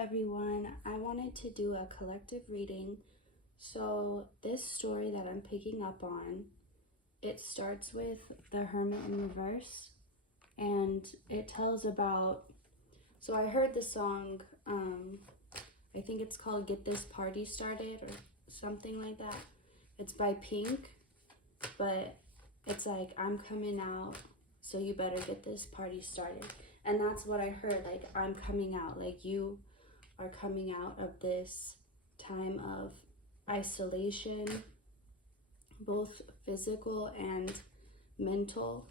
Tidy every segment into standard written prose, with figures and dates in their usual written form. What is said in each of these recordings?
everyone. I wanted to do a collective reading. So this story that I'm picking up on, it starts with the Hermit in reverse, and it tells about, so I heard the song, I think it's called Get This Party Started or something like that. It's by Pink, but it's like, I'm coming out, so you better get this party started. And that's what I heard, like, I'm coming out, like you are coming out of this time of isolation, both physical and mental.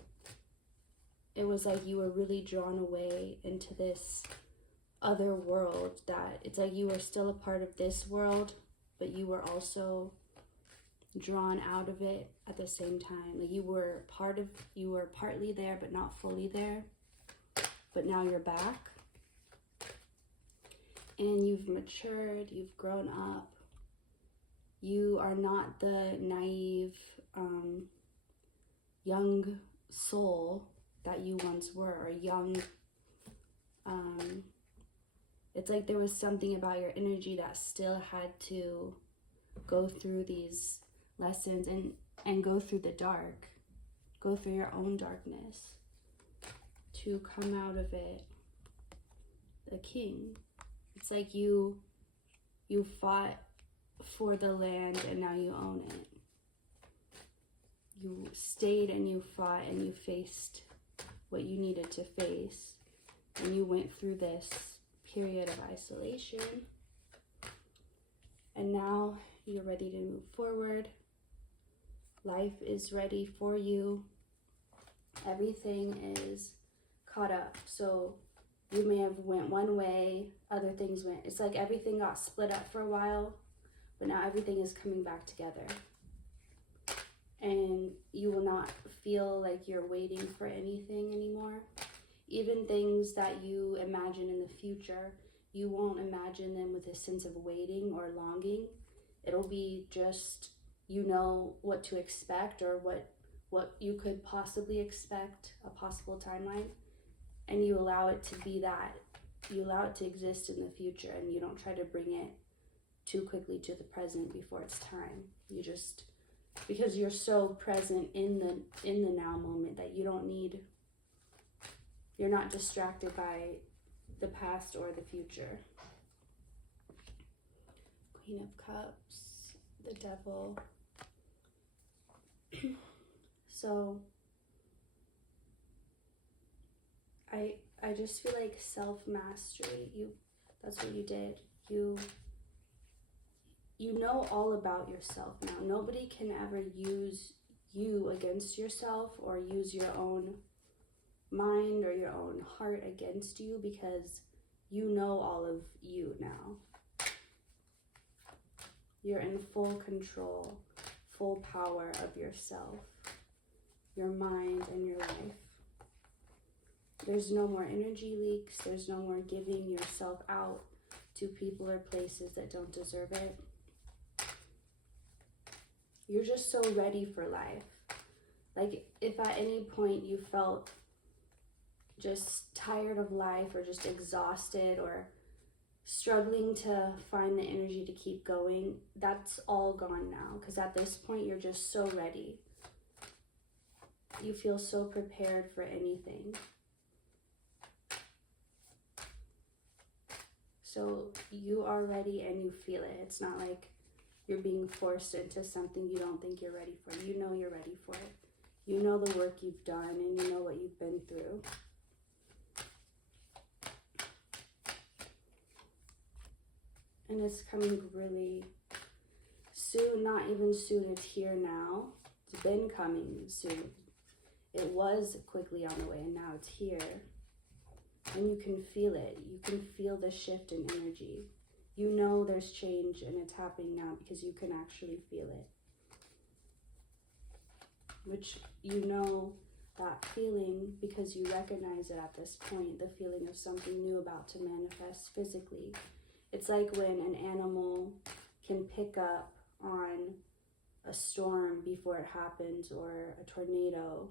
It was like you were really drawn away into this other world, that it's like you were still a part of this world, but you were also drawn out of it at the same time. Like you were partly there, but not fully there. But now you're back. And you've matured, you've grown up. You are not the naive, young soul that you once were, or young, it's like there was something about your energy that still had to go through these lessons and go through the dark, go through your own darkness to come out of it a king. It's like you fought for the land and now you own it. You stayed and you fought and you faced what you needed to face, and you went through this period of isolation, and now you're ready to move forward. Life is ready for you. Everything is caught up. So you may have went one way, other things went, it's like everything got split up for a while, but now everything is coming back together. And you will not feel like you're waiting for anything anymore. Even things that you imagine in the future, you won't imagine them with a sense of waiting or longing. It'll be just, you know what to expect, or what you could possibly expect, a possible timeline. And you allow it to be that. You allow it to exist in the future, and you don't try to bring it too quickly to the present before it's time. You just, because you're so present in the now moment that you don't need, you're not distracted by the past or the future. Queen of Cups, the Devil. So I just feel like self-mastery, that's what you did. You know all about yourself now. Nobody can ever use you against yourself, or use your own mind or your own heart against you, because you know all of you now. You're in full control, full power of yourself, your mind, and your life. There's no more energy leaks. There's no more giving yourself out to people or places that don't deserve it. You're just so ready for life. Like, if at any point you felt just tired of life, or just exhausted, or struggling to find the energy to keep going, that's all gone now. Because at this point, you're just so ready. You feel so prepared for anything. So you are ready and you feel it. It's not like you're being forced into something you don't think you're ready for. You know you're ready for it. You know the work you've done, and you know what you've been through. And it's coming really soon, not even soon, it's here now. It's been coming soon. It was quickly on the way, and now it's here. And you can feel it. You can feel the shift in energy. You know there's change, and it's happening now because you can actually feel it. Which, you know that feeling because you recognize it at this point, the feeling of something new about to manifest physically. It's like when an animal can pick up on a storm before it happens, or a tornado.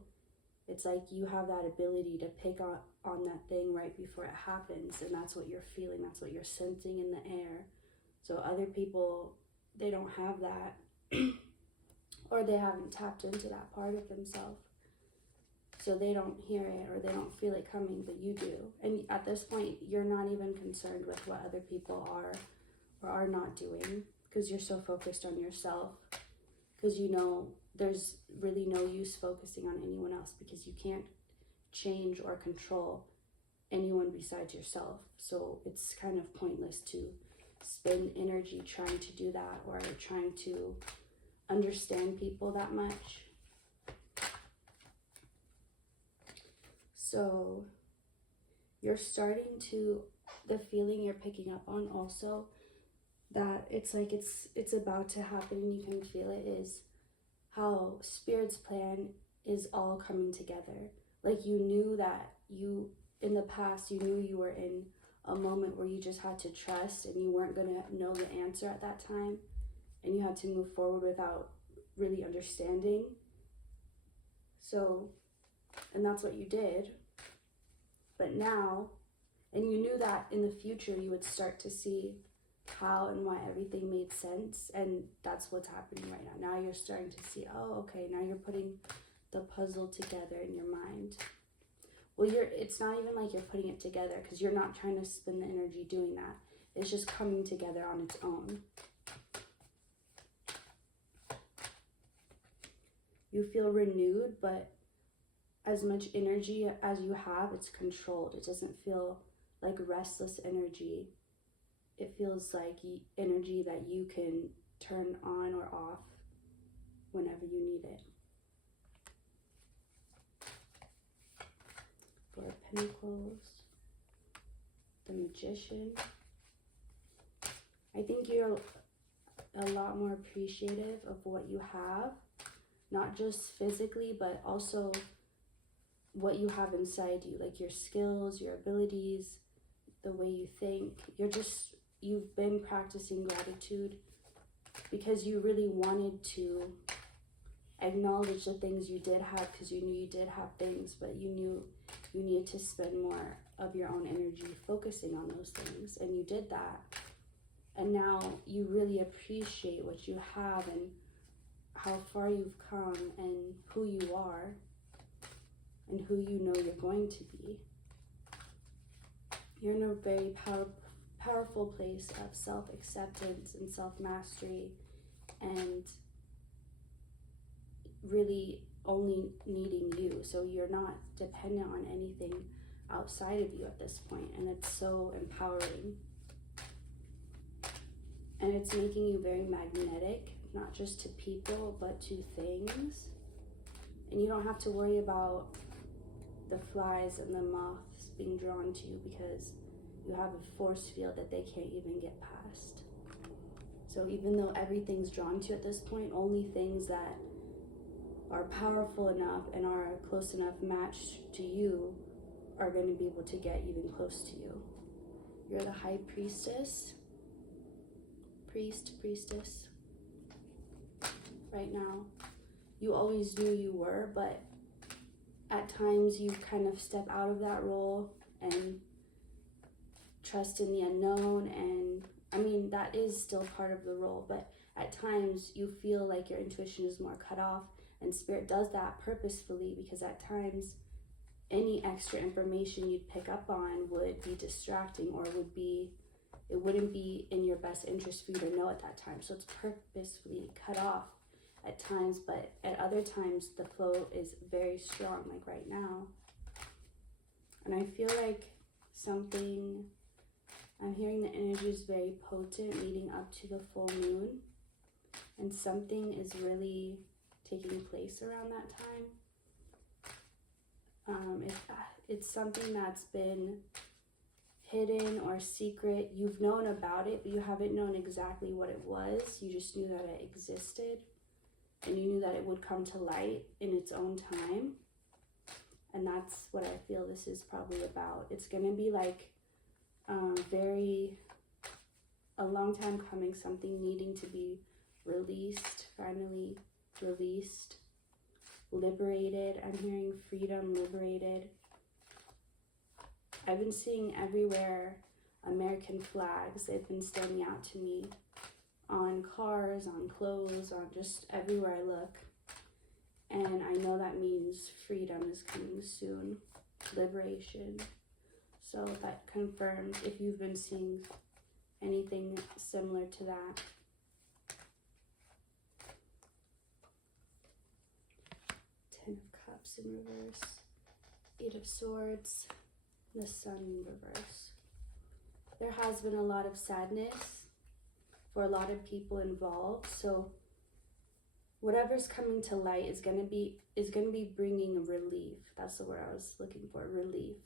It's like you have that ability to pick on that thing right before it happens, and that's what you're feeling, that's what you're sensing in the air. So other people, they don't have that, or they haven't tapped into that part of themselves. So they don't hear it or they don't feel it coming, but you do. And at this point, you're not even concerned with what other people are or are not doing, because you're so focused on yourself, because you know there's really no use focusing on anyone else, because you can't change or control anyone besides yourself. So it's kind of pointless to spend energy trying to do that or trying to understand people that much. So you're starting to, the feeling you're picking up on also, that it's like it's about to happen and you can feel it, is how Spirit's plan is all coming together. Like you knew that you, in the past, you knew you were in a moment where you just had to trust and you weren't going to know the answer at that time, and you had to move forward without really understanding. So, and that's what you did. But now, and you knew that in the future you would start to see how and why everything made sense, and that's what's happening right now. Now you're starting to see, oh, okay, now you're putting the puzzle together in your mind. Well, it's not even like you're putting it together, because you're not trying to spend the energy doing that. It's just coming together on its own. You feel renewed, but as much energy as you have, it's controlled. It doesn't feel like restless energy. It feels like energy that you can turn on or off whenever you need it. Four of Pentacles, the Magician. I think you're a lot more appreciative of what you have, not just physically, but also what you have inside you, like your skills, your abilities, the way you think. You've been practicing gratitude because you really wanted to acknowledge the things you did have, because you knew you did have things, but you knew you needed to spend more of your own energy focusing on those things, and you did that. And now you really appreciate what you have and how far you've come and who you are and who you know you're going to be. You're in a very powerful place of self-acceptance and self-mastery, and really only needing you. So you're not dependent on anything outside of you at this point, and it's so empowering. And it's making you very magnetic, not just to people, but to things. And you don't have to worry about the flies and the moths being drawn to you, because you have a force field that they can't even get past. So even though everything's drawn to you at this point, only things that are powerful enough and are a close enough match to you are going to be able to get even close to you. You're the High Priestess. Priestess. Right now. You always knew you were, but at times you kind of step out of that role and trust in the unknown. And I mean, that is still part of the role, but at times you feel like your intuition is more cut off, and Spirit does that purposefully, because at times any extra information you'd pick up on would be distracting, or it wouldn't be in your best interest for you to know at that time. So it's purposefully cut off at times, but at other times the flow is very strong, like right now. And I feel like I'm hearing the energy is very potent leading up to the full moon, and something is really taking place around that time. It's something that's been hidden or secret. You've known about it, but you haven't known exactly what it was. You just knew that it existed, and you knew that it would come to light in its own time. And that's what I feel this is probably about. It's going to be like a long time coming, something needing to be released, finally released, liberated. I'm hearing freedom, liberated. I've been seeing everywhere American flags. They've been standing out to me on cars, on clothes, on just everywhere I look. And I know that means freedom is coming soon, liberation. So that confirms if you've been seeing anything similar to that. Ten of Cups in reverse, Eight of Swords, the Sun in reverse. There has been a lot of sadness for a lot of people involved. So whatever's coming to light is going to be bringing relief. That's the word I was looking for, relief.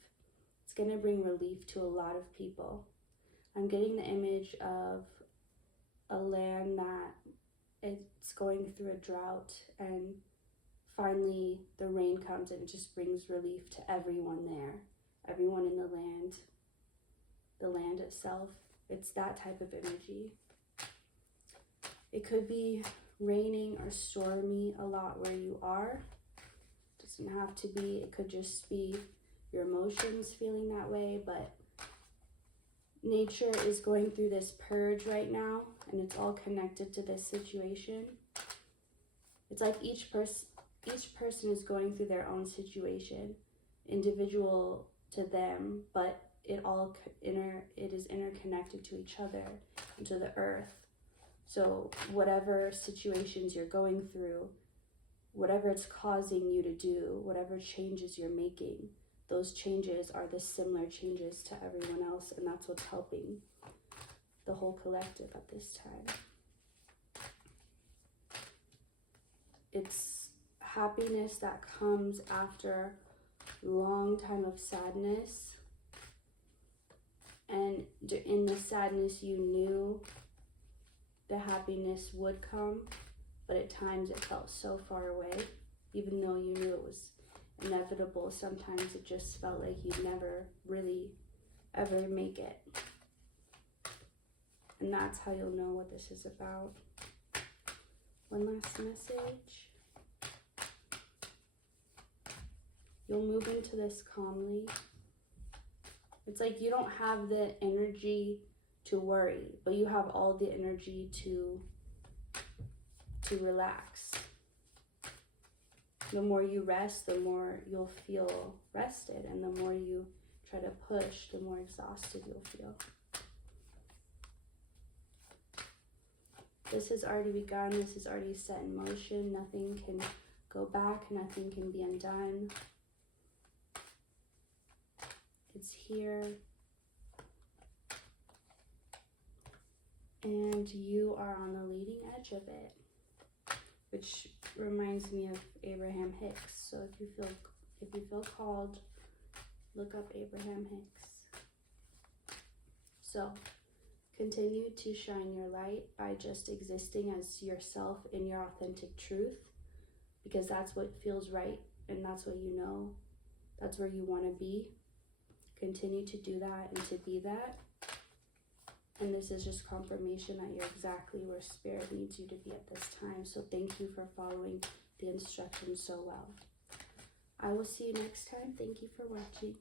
It's going to bring relief to a lot of people. I'm getting the image of a land that it's going through a drought, and finally the rain comes and it just brings relief to everyone there, everyone in the land itself. It's that type of energy. It could be raining or stormy a lot where you are. It doesn't have to be. It could just be your emotions feeling that way, but nature is going through this purge right now, and it's all connected to this situation. It's like each person is going through their own situation, individual to them, but it is interconnected to each other and to the earth. So whatever situations you're going through, whatever it's causing you to do, whatever changes you're making, those changes are the similar changes to everyone else, and that's what's helping the whole collective at this time. It's happiness that comes after a long time of sadness, and in the sadness you knew the happiness would come, but at times it felt so far away. Even though you knew it was inevitable, sometimes it just felt like you'd never really ever make it. And that's how you'll know what this is about. One last message. You'll move into this calmly. It's like you don't have the energy to worry, but you have all the energy to relax. The more you rest, the more you'll feel rested, and the more you try to push, the more exhausted you'll feel. This has already begun. This is already set in motion. Nothing can go back. Nothing can be undone. It's here. And you are on the leading edge of it, which reminds me of Abraham Hicks. So if you feel called, look up Abraham Hicks. So continue to shine your light by just existing as yourself in your authentic truth, because that's what feels right, and that's what you know. That's where you want to be. Continue to do that and to be that. And this is just confirmation that you're exactly where Spirit needs you to be at this time. So thank you for following the instructions so well. I will see you next time. Thank you for watching.